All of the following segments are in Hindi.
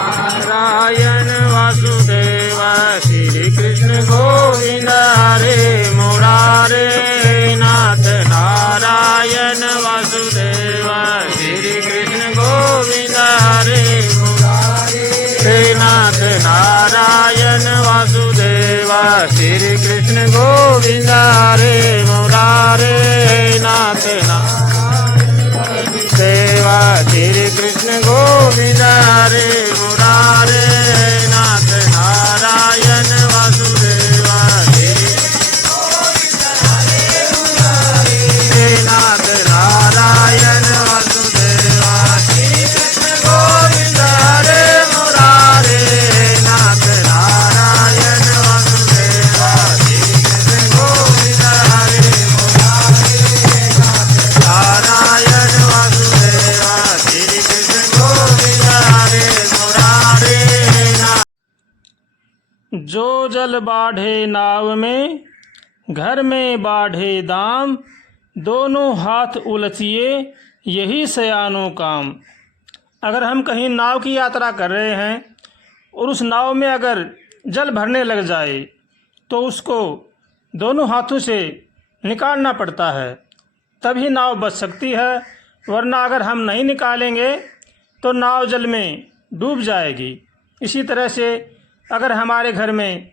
नारायण वासुदेव श्री कृष्ण गोविंद हरे मुरारे नाथ। नारायण वासुदेव श्री कृष्ण गोविंद हरे मुरारे नाथ। नारायण वासुदेव श्री कृष्ण गोविंद हरे मुरारे नाथ। देवा श्री कृष्ण गोविंद हरे मुरारे नाथ। नारायण वासुदेव श्री नाथ। नारायण वासुदेव श्री कृष्ण गोविंद हरे मुरारे नाथ। नारायण वासुदेव श्री कृष्ण गोविंद हरे मुरारे नाथ। नारायण जो जल बाढ़े नाव में, घर में बाढ़े दाम, दोनों हाथ उलझिए यही सयानों काम। अगर हम कहीं नाव की यात्रा कर रहे हैं और उस नाव में अगर जल भरने लग जाए तो उसको दोनों हाथों से निकालना पड़ता है, तभी नाव बच सकती है। वरना अगर हम नहीं निकालेंगे तो नाव जल में डूब जाएगी। इसी तरह से अगर हमारे घर में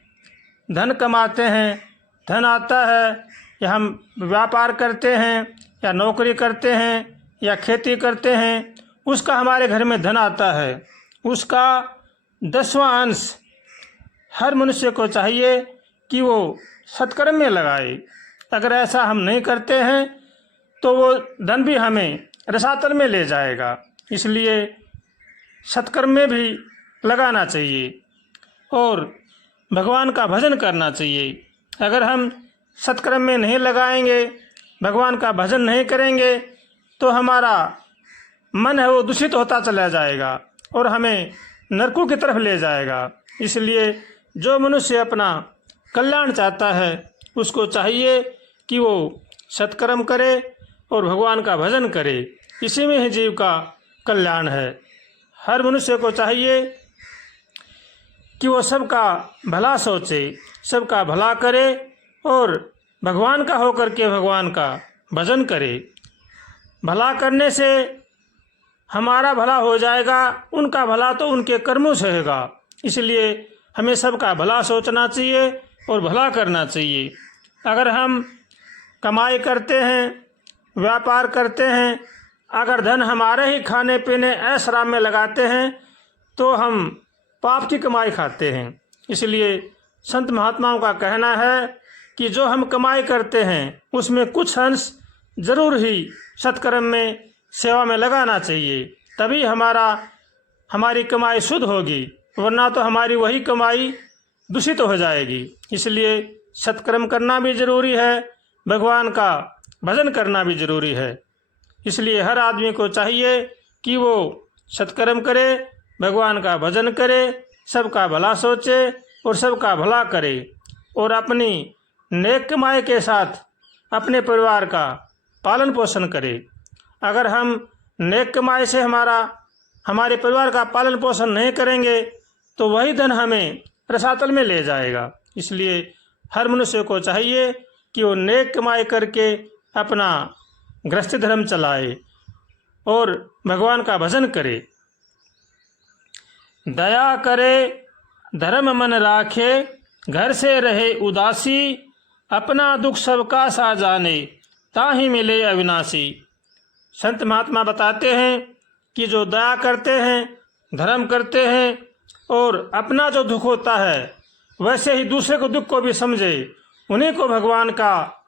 धन कमाते हैं, धन आता है, या हम व्यापार करते हैं या नौकरी करते हैं या खेती करते हैं, उसका हमारे घर में धन आता है, उसका 10वां अंश हर मनुष्य को चाहिए कि वो सत्कर्म में लगाए। अगर ऐसा हम नहीं करते हैं तो वो धन भी हमें रसातल में ले जाएगा। इसलिए सत्कर्म में भी लगाना चाहिए और भगवान का भजन करना चाहिए। अगर हम सत्कर्म में नहीं लगाएंगे, भगवान का भजन नहीं करेंगे, तो हमारा मन है वो दूषित होता चला जाएगा और हमें नरकों की तरफ ले जाएगा। इसलिए जो मनुष्य अपना कल्याण चाहता है उसको चाहिए कि वो सत्कर्म करे और भगवान का भजन करे। इसी में ही जीव का कल्याण है। हर मनुष्य को चाहिए कि वो सबका भला सोचे, सबका भला करे और भगवान का होकर के भगवान का भजन करे। भला करने से हमारा भला हो जाएगा, उनका भला तो उनके कर्मों से होगा। इसलिए हमें सबका भला सोचना चाहिए और भला करना चाहिए। अगर हम कमाई करते हैं, व्यापार करते हैं, अगर धन हमारे ही खाने पीने ऐश आराम में लगाते हैं तो हम पाप की कमाई खाते हैं। इसलिए संत महात्माओं का कहना है कि जो हम कमाई करते हैं उसमें कुछ अंश जरूर ही सत्कर्म में, सेवा में लगाना चाहिए, तभी हमारी कमाई शुद्ध होगी, वरना तो हमारी वही कमाई दूषित हो जाएगी। इसलिए सत्कर्म करना भी जरूरी है, भगवान का भजन करना भी जरूरी है। इसलिए हर आदमी को चाहिए कि वो सत्कर्म करे, भगवान का भजन करे, सबका भला सोचे और सबका भला करे और अपनी नेक कमाई के साथ अपने परिवार का पालन पोषण करे। अगर हम नेक कमाई से हमारे परिवार का पालन पोषण नहीं करेंगे तो वही धन हमें रसातल में ले जाएगा। इसलिए हर मनुष्य को चाहिए कि वो नेक कमाई करके अपना गृहस्थी धर्म चलाए और भगवान का भजन करे। दया करे धर्म मन राखे, घर से रहे उदासी, अपना दुख सबका सा जाने, ताहि मिले अविनाशी। संत महात्मा बताते हैं कि जो दया करते हैं, धर्म करते हैं और अपना जो दुख होता है वैसे ही दूसरे को दुख को भी समझे, उन्हीं को भगवान का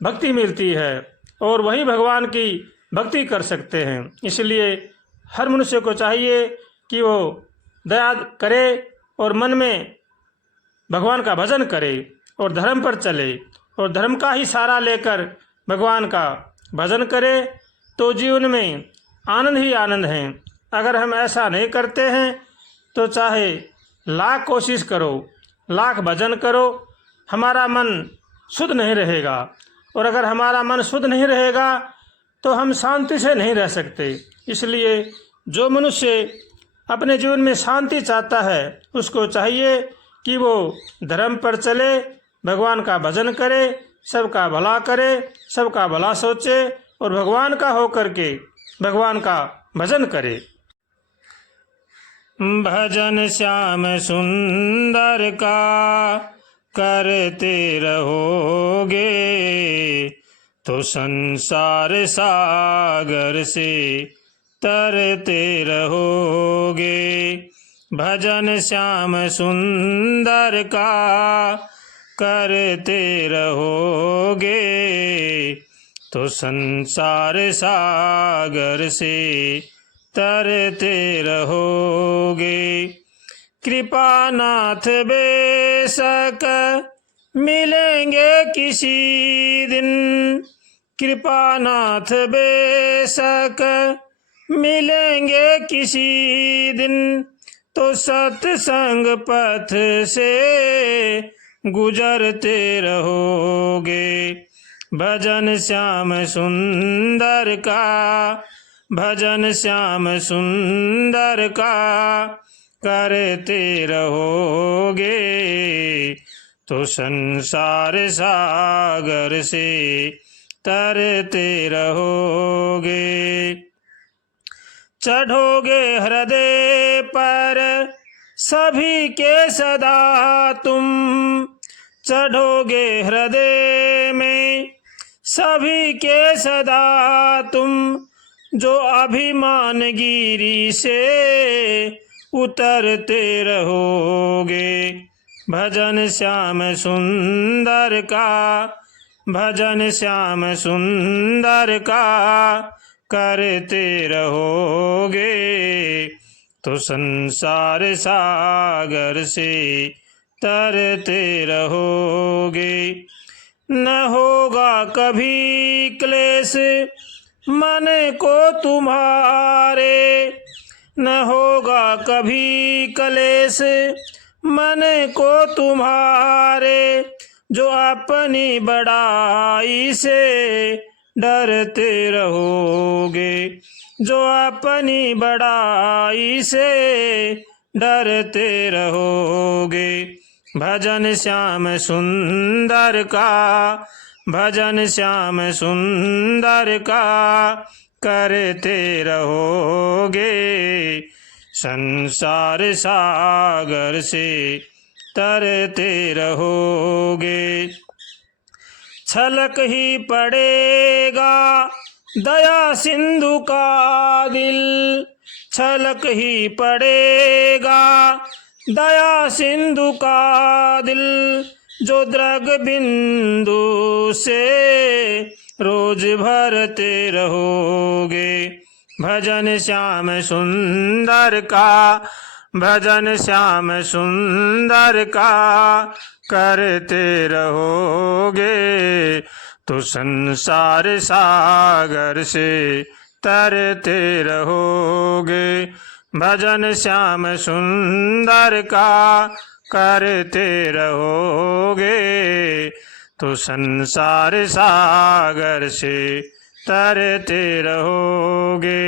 भक्ति मिलती है और वही भगवान की भक्ति कर सकते हैं। इसलिए हर मनुष्य को चाहिए कि वो दया करे और मन में भगवान का भजन करे और धर्म पर चले और धर्म का ही सहारा लेकर भगवान का भजन करे, तो जीवन में आनंद ही आनंद है। अगर हम ऐसा नहीं करते हैं तो चाहे लाख कोशिश करो, लाख भजन करो, हमारा मन शुद्ध नहीं रहेगा। और अगर हमारा मन शुद्ध नहीं रहेगा तो हम शांति से नहीं रह सकते। इसलिए जो मनुष्य अपने जीवन में शांति चाहता है उसको चाहिए कि वो धर्म पर चले, भगवान का भजन करे, सबका भला करे, सबका भला सोचे और भगवान का होकर के भगवान का भजन करे। भजन श्याम सुंदर का करते रहोगे तो संसार सागर से तरते रहोगे। भजन श्याम सुंदर का करते रहोगे तो संसार सागर से तरते रहोगे। कृपानाथ बेशक मिलेंगे किसी दिन, कृपानाथ बेशक मिलेंगे किसी दिन तो सत्संग पथ से गुजरते रहोगे। भजन श्याम सुंदर का, भजन श्याम सुंदर का करते रहोगे तो संसार सागर से तरते रहोगे। चढ़ोगे हृदय पर सभी के सदा तुम, चढ़ोगे हृदय में सभी के सदा तुम जो अभिमान गिरी से उतरते रहोगे। भजन श्याम सुंदर का, भजन श्याम सुंदर का करते रहोगे तो संसार सागर से तरते रहोगे। न होगा कभी क्लेश मन को तुम्हारे, न होगा कभी क्लेश मन को तुम्हारे जो अपनी बड़ाई से डरते रहोगे, जो अपनी बड़ाई से डरते रहोगे। भजन श्याम सुंदर का, भजन श्याम सुंदर का करते रहोगे संसार सागर से तरते रहोगे। छलक ही पड़ेगा दया सिंधु का दिल, छलक ही पड़ेगा दया सिंधु का दिल जो द्रग बिंदु से रोज भरते रहोगे। भजन श्याम सुंदर का, भजन श्याम सुंदर का करते रहोगे तो संसार सागर से तरते रहोगे। भजन श्याम सुंदर का करते रहोगे तो संसार सागर से तरते रहोगे।